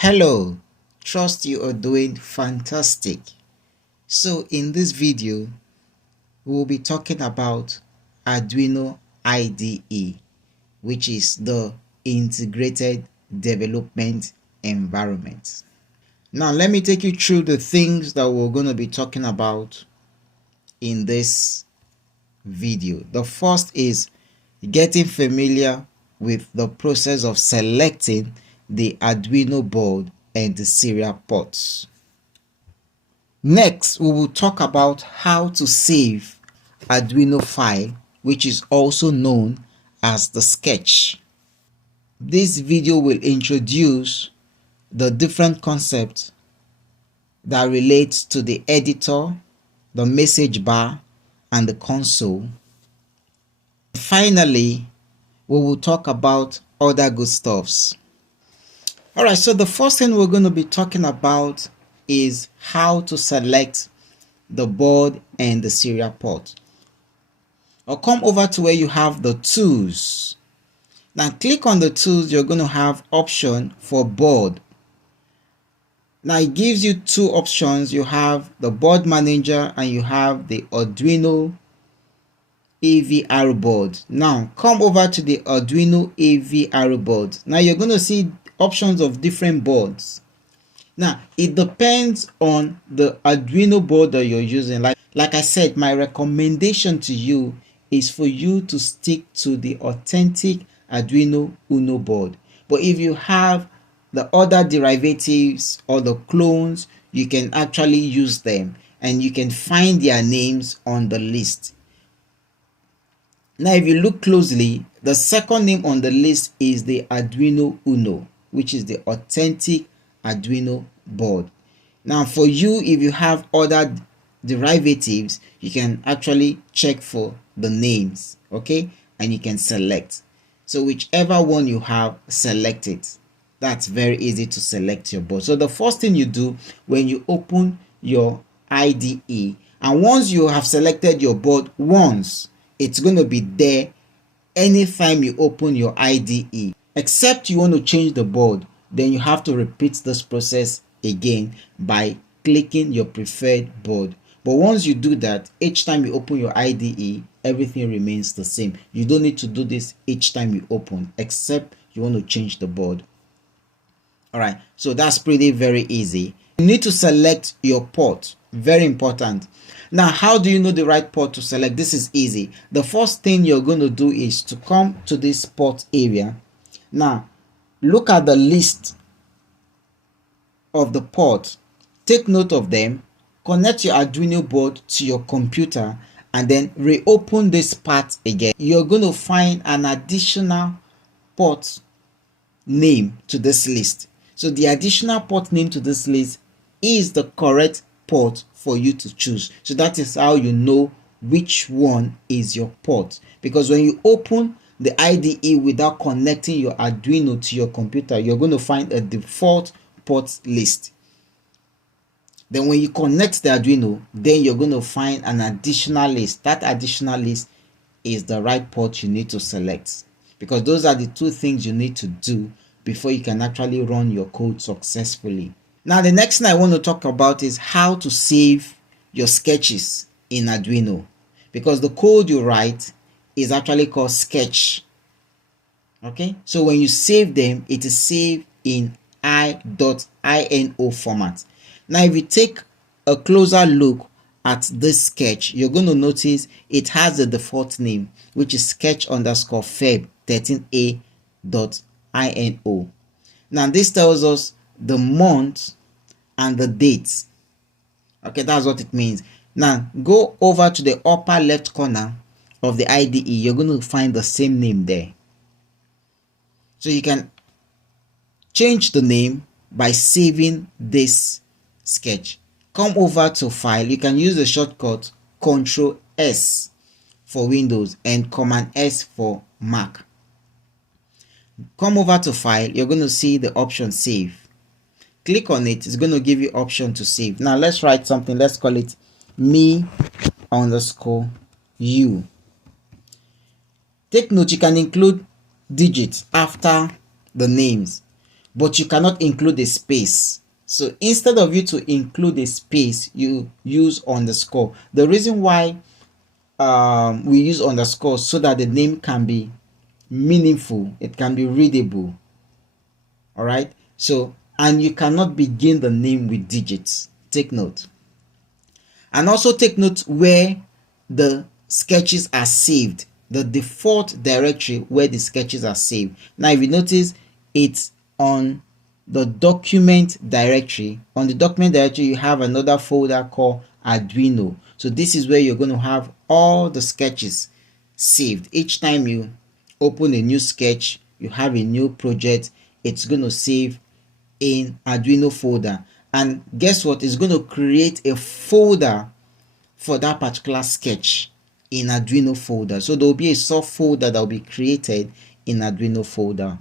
Hello, trust you are doing fantastic. So in this video, we'll be talking about Arduino IDE, which is the Integrated Development Environment. Now let me take you through the things that we're going to be talking about in this video. The first is getting familiar with the process of selecting the Arduino board and the serial ports. Next, we will talk about how to save Arduino file, which is also known as the sketch. This video will introduce the different concepts that relate to the editor, the message bar, and the console. Finally, we will talk about other good stuffs. Alright, so the first thing we're going to be talking about is how to select the board and the serial port. Or come over to where you have the tools. Now click on the tools. You're going to have option for board. Now it gives you two options. You have the board manager and you have the Arduino AVR board. Now come over to the Arduino AVR board. Now you're going to see options of different boards. Now it depends on the Arduino board that you're using. Like I said, my recommendation to you is for you to stick to the authentic Arduino Uno board. But if you have the other derivatives or the clones, you can actually use them and you can find their names on the list. Now if you look closely, the second name on the list is the Arduino Uno, which is the authentic Arduino board. Now for you, if you have other derivatives, you can actually check for the names, okay, and you can select. So whichever one you have, select it. That's very easy to select your board. So the first thing you do when you open your IDE, and once you have selected your board once, it's going to be there anytime you open your IDE. Except you want to change the board, then you have to repeat this process again by clicking your preferred board. But once you do that, each time you open your IDE, everything remains the same. You don't need to do this each time you open, except you want to change the board. Alright, so that's very easy. You need to select your port. Very important. Now, how do you know the right port to select? This is easy. The first thing you're going to do is to come to this port area. Now, look at the list of the port. Take note of them. Connect your Arduino board to your computer and then reopen this part again. You're going to find an additional port name to this list. So the additional port name to this list is the correct port for you to choose. So that is how you know which one is your port, because when you open the IDE without connecting your Arduino to your computer, you're going to find a default port list. Then when you connect the Arduino, then you're going to find an additional list. That additional list is the right port you need to select, because those are the two things you need to do before you can actually run your code successfully. Now the next thing I want to talk about is how to save your sketches in Arduino, because the code you write is actually called sketch. Okay, so when you save them, it is saved in i.ino format. Now if you take a closer look at this sketch, you're going to notice it has the default name, which is sketch_feb13a.ino. Now this tells us the month and the date. Okay, that's what it means. Now go over to the upper left corner of the IDE. You're going to find the same name there. So you can change the name by saving this sketch. Come over to file. You can use the shortcut Ctrl S for Windows and Command S for Mac. Come over to file. You're going to see the option save. Click on it. It's going to give you option to save. Now let's write something. Let's call it me_u. Take note, you can include digits after the names, but you cannot include a space. So instead of you to include a space, you use underscore. The reason why we use underscore so that the name can be meaningful, it can be readable. All right. So, and you cannot begin the name with digits. Take note. And also take note where the sketches are saved, the default directory where the sketches are saved. Now, if you notice, it's on the document directory. On the document directory, you have another folder called Arduino. So this is where you're going to have all the sketches saved. Each time you open a new sketch, you have a new project, it's going to save in Arduino folder. And guess what? It's going to create a folder for that particular sketch in Arduino folder. So there will be a soft folder that will be created in Arduino folder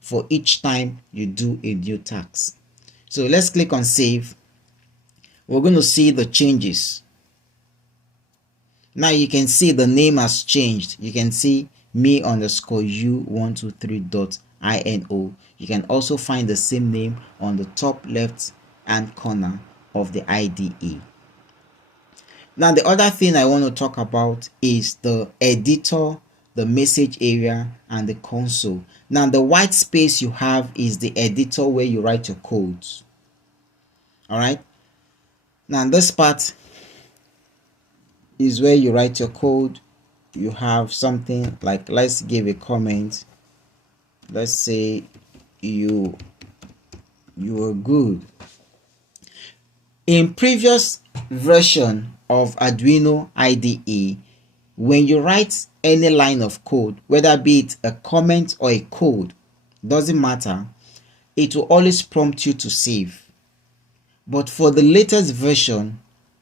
for each time you do a new task. So let's click on save. We're going to see the changes. Now you can see the name has changed. You can see me_u123.ino. You can also find the same name on the top left hand corner of the IDE. Now the other thing I want to talk about is the editor, the message area, and the console. Now the white space you have is the editor where you write your codes. All right. Now this part is where you write your code. You have something like, let's give a comment. Let's say you are good. In previous version of Arduino IDE, when you write any line of code, whether be it a comment or a code, doesn't matter, it will always prompt you to save. But for the latest version,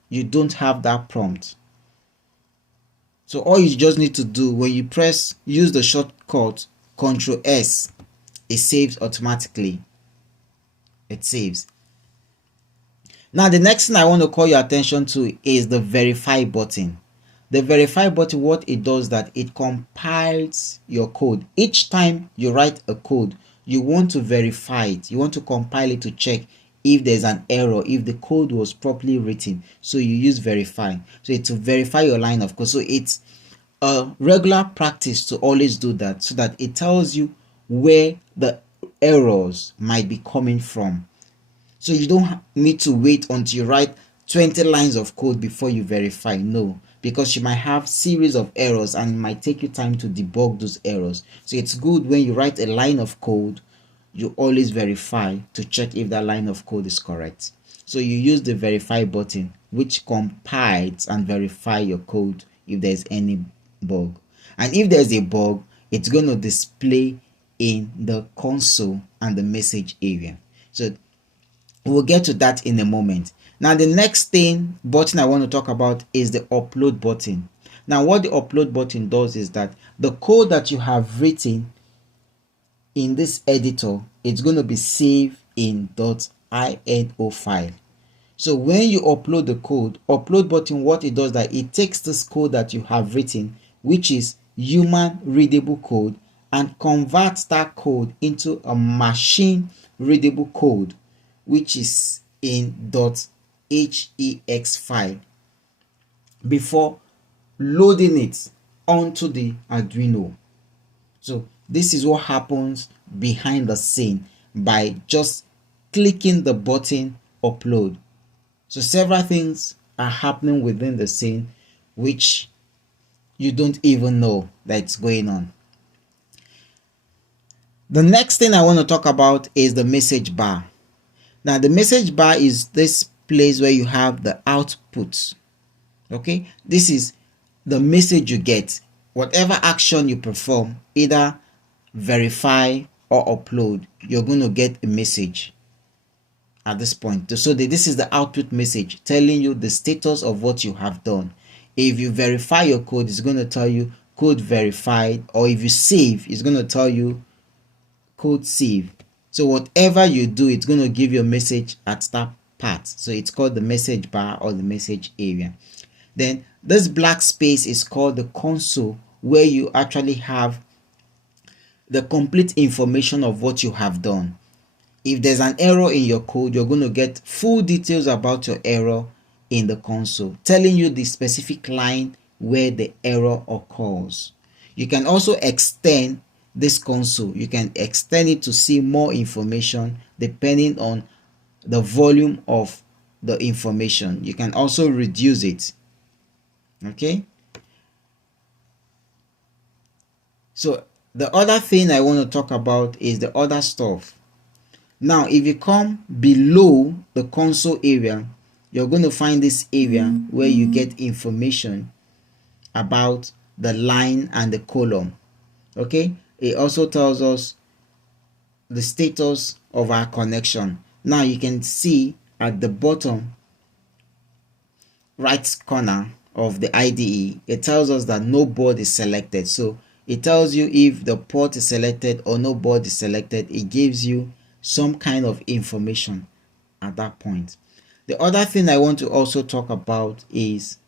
you don't have that prompt. So all you just need to do when you use the shortcut Ctrl S, it saves automatically. It saves. Now the next thing I want to call your attention to is the verify button. The verify button, what it does, that it compiles your code. Each time you write a code, you want to verify it. You want to compile it to check if there's an error, if the code was properly written. So you use verify. So it's to verify your line of code. So it's a regular practice to always do that, so that it tells you where the errors might be coming from. So you don't need to wait until you write 20 lines of code before you verify. No, because you might have series of errors and it might take you time to debug those errors. So it's good when you write a line of code, you always verify to check if that line of code is correct. So you use the verify button, which compiles and verify your code if there's any bug. And if there's a bug, it's going to display in the console and the message area. So we'll get to that in a moment. Now the next button I want to talk about is the upload button. Now what the upload button does is that the code that you have written in this editor, it's going to be saved in .ino file. So when you upload the code, upload button, what it does, that it takes this code that you have written, which is human readable code, and converts that code into a machine readable code, which is in .hex file, before loading it onto the Arduino. So this is what happens behind the scene by just clicking the button upload. So several things are happening within the scene which you don't even know that it's going on. The next thing I want to talk about is the message bar. Now the message bar is this place where you have the output. Okay, this is the message you get. Whatever action you perform, either verify or upload, you're going to get a message at this point. So this is the output message telling you the status of what you have done. If you verify your code, it's going to tell you code verified, or if you save, it's going to tell you code save. So whatever you do, it's going to give you a message at that part. So it's called the message bar or the message area. Then this black space is called the console, where you actually have the complete information of what you have done. If there's an error in your code, you're going to get full details about your error in the console, telling you the specific line where the error occurs. You can also extend this console. You can extend it to see more information depending on the volume of the information. You can also reduce it. Okay. So the other thing I want to talk about is the other stuff. Now, if you come below the console area, you're going to find this area where you get information about the line and the column. Okay, it also tells us the status of our connection. Now you can see at the bottom right corner of the IDE, it tells us that no board is selected. So it tells you if the port is selected or no board is selected. It gives you some kind of information at that point. The other thing I want to also talk about is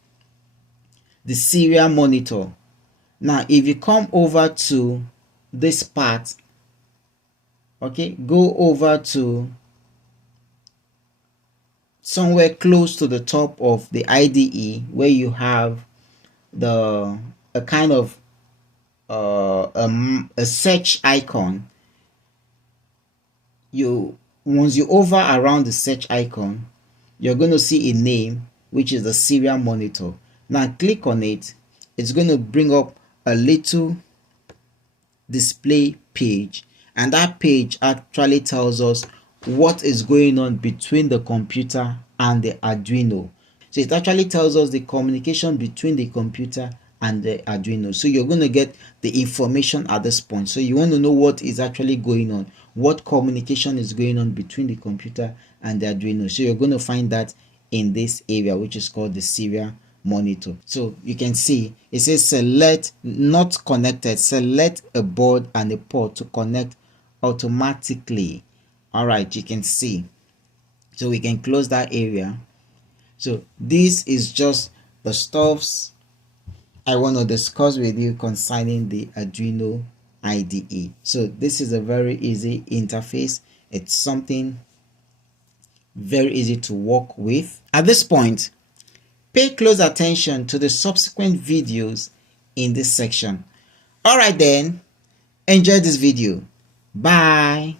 the serial monitor. Now if you come over to this part, okay, go over to somewhere close to the top of the IDE where you have a kind of a search icon. Once you hover around the search icon, you're going to see a name, which is the serial monitor. Now click on it. It's going to bring up a little display page, and that page actually tells us what is going on between the computer and the Arduino. So it actually tells us the communication between the computer and the Arduino. So you're going to get the information at this point. So you want to know what is actually going on, what communication is going on between the computer and the Arduino. So you're going to find that in this area, which is called the serial monitor. So you can see it says select not connected, select a board and a port to connect automatically. All right, you can see. So we can close that area. So this is just the stuffs I want to discuss with you concerning the Arduino IDE. So this is a very easy interface. It's something very easy to work with. At this point, pay close attention to the subsequent videos in this section. All right then, enjoy this video. Bye.